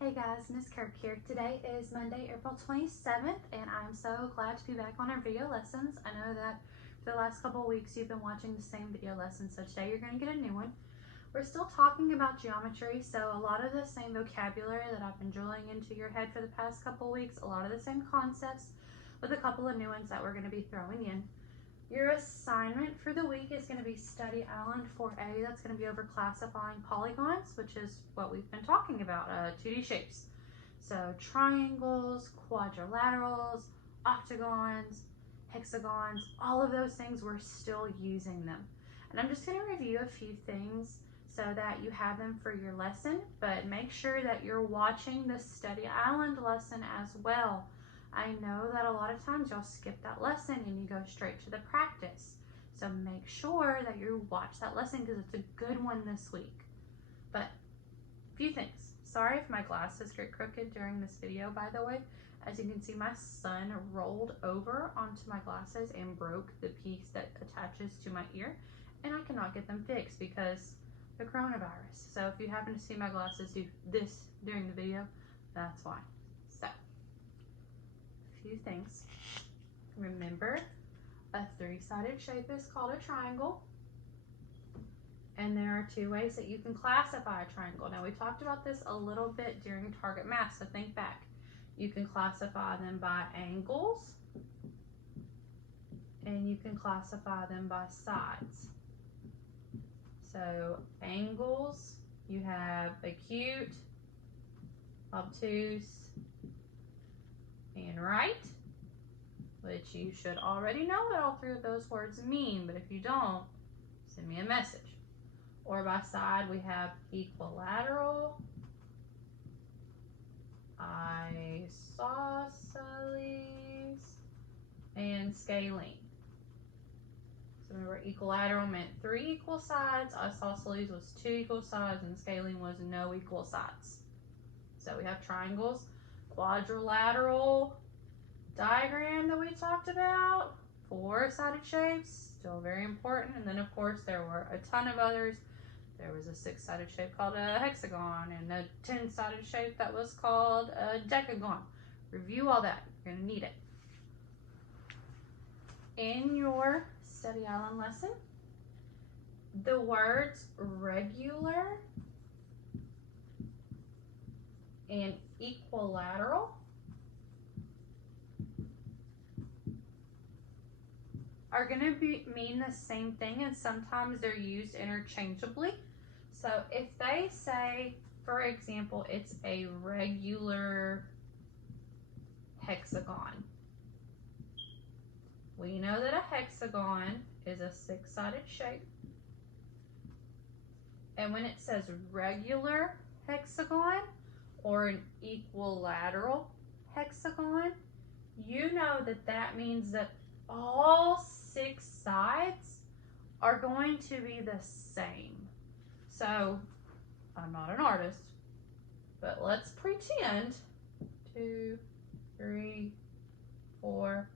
Hey guys, Miss Kirk here. Today is Monday, April 27th, and I'm so glad to be back on our video lessons. I know that for the last couple of weeks you've been watching the same video lessons, so today you're going to get a new one. We're still talking about geometry, so a lot of the same vocabulary that I've been drilling into your head for the past couple of weeks, a lot of the same concepts with a couple of new ones that we're going to be throwing in. Your assignment for the week is going to be Study Island 4A. That's going to be over classifying polygons, which is what we've been talking about, 2D shapes. So triangles, quadrilaterals, octagons, hexagons, all of those things, we're still using them. And I'm just going to review a few things so that you have them for your lesson, but make sure that you're watching the Study Island lesson as well. I know that a lot of times y'all skip that lesson and you go straight to the practice. So make sure that you watch that lesson because it's a good one this week. But a few things. Sorry if my glasses get crooked during this video, by the way. As you can see, my son rolled over onto my glasses and broke the piece that attaches to my ear, and I cannot get them fixed because the coronavirus. So if you happen to see my glasses do this during the video, that's why. So few things. Remember, a three-sided shape is called a triangle, and there are two ways that you can classify a triangle. Now, we talked about this a little bit during target math, so think back. You can classify them by angles, and you can classify them by sides. So angles, you have acute, obtuse, and right, which you should already know what all three of those words mean, but if you don't, send me a message. Or by side, we have equilateral, isosceles, and scalene. So remember, equilateral meant 3 equal sides, isosceles was 2 equal sides, and scalene was no equal sides. So we have triangles, quadrilateral diagram that we talked about, 4-sided shapes, still very important. And then of course there were a ton of others. There was a 6-sided shape called a hexagon, and a 10-sided shape that was called a decagon. Review all that, you're gonna need it. In your Study Island lesson, the words regular and equilateral are going to mean the same thing, and sometimes they're used interchangeably. So if they say, for example, it's a regular hexagon, we know that a hexagon is a 6-sided shape. And when it says regular hexagon or an equilateral hexagon, you know that that means that all 6 sides are going to be the same. So I'm not an artist, but let's pretend 2, 3, 4,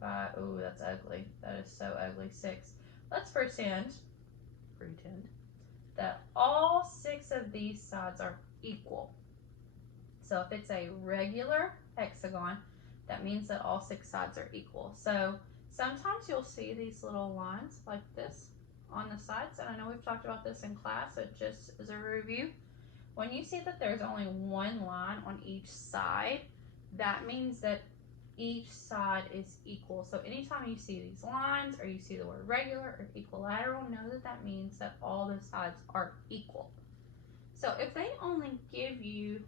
5. Oh, that's ugly. That is so ugly. 6. Let's pretend that all 6 of these sides are equal. So if it's a regular hexagon, that means that all 6 sides are equal. So sometimes you'll see these little lines like this on the sides, and I know we've talked about this in class, but just as a review, when you see that there's only one line on each side, that means that each side is equal. So anytime you see these lines or you see the word regular or equilateral, know that that means that all the sides are equal. So if they only give you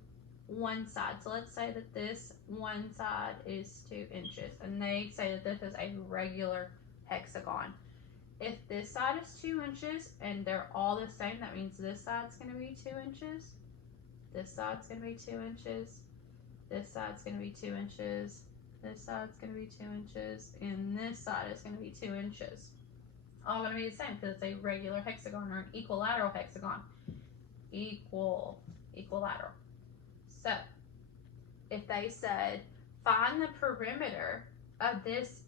one side, so let's say that this one side is 2 inches, and they say that this is a regular hexagon. If this side is 2 inches and they're all the same, that means this side's going to be 2 inches, this side's going to be 2 inches, this side's going to be 2 inches, this side's going to be 2 inches, and this side is going to be 2 inches. All going to be the same because it's a regular hexagon or an equilateral hexagon. Equilateral. So if they said, find the perimeter of this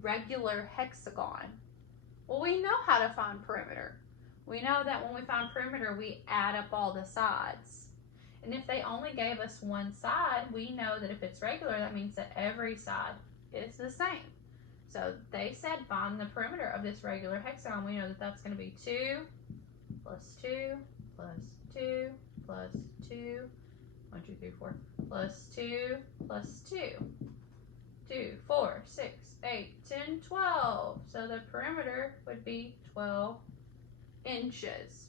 regular hexagon, well, we know how to find perimeter. We know that when we find perimeter, we add up all the sides. And if they only gave us one side, we know that if it's regular, that means that every side is the same. So they said find the perimeter of this regular hexagon. We know that that's going to be 2 plus 2 plus 2 plus 2, 1, 2, 3, 4, plus 2 plus 2. 2, 4, 6, 8, 10, 12. So the perimeter would be 12 inches.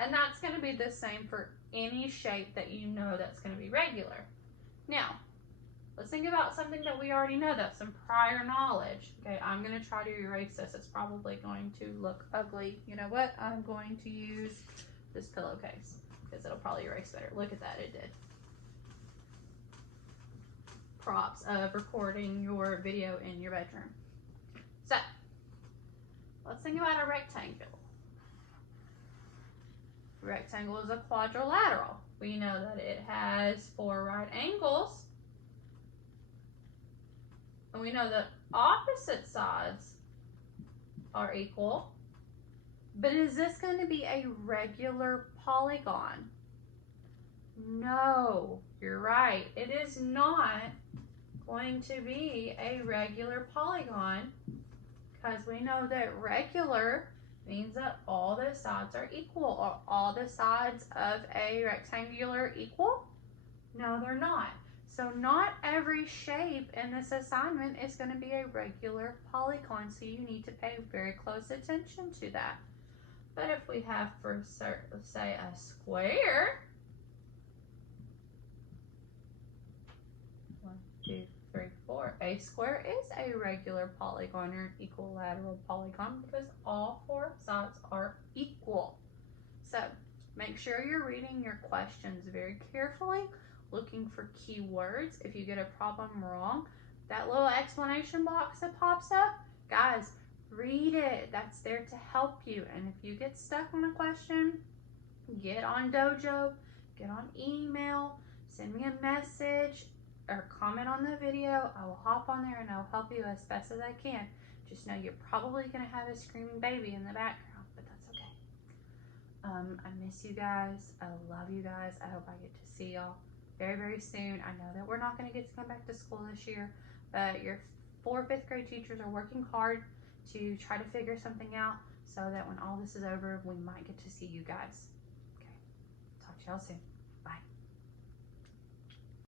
And that's going to be the same for any shape that you know that's going to be regular. Now, let's think about something that we already know. That's some prior knowledge. Okay, I'm going to try to erase this. It's probably going to look ugly. You know what? I'm going to use this pillowcase because it'll probably erase better. Look at that. It did. Props of recording your video in your bedroom. So, let's think about a rectangle. A rectangle is a quadrilateral. We know that it has 4 right angles. And we know that opposite sides are equal. But is this going to be a regular polygon? No, you're right. It is not going to be a regular polygon because we know that regular means that all the sides are equal. Are all the sides of a rectangular equal? No, they're not. So not every shape in this assignment is going to be a regular polygon, so you need to pay very close attention to that. But if we have, for say, a square, 1, 2, 3, 4, a square is a regular polygon or an equilateral polygon because all 4 sides are equal. So make sure you're reading your questions very carefully, looking for keywords. If you get a problem wrong, that little explanation box that pops up, guys, read it. That's there to help you. And if you get stuck on a question, get on Dojo, get on email, send me a message, or comment on the video. I will hop on there and I'll help you as best as I can. Just know you're probably going to have a screaming baby in the background, but that's okay. I miss you guys. I love you guys. I hope I get to see y'all very, very soon. I know that we're not going to get to come back to school this year, but your 4th, 5th grade teachers are working hard to try to figure something out so that when all this is over, we might get to see you guys. Okay. Talk to y'all soon. Bye.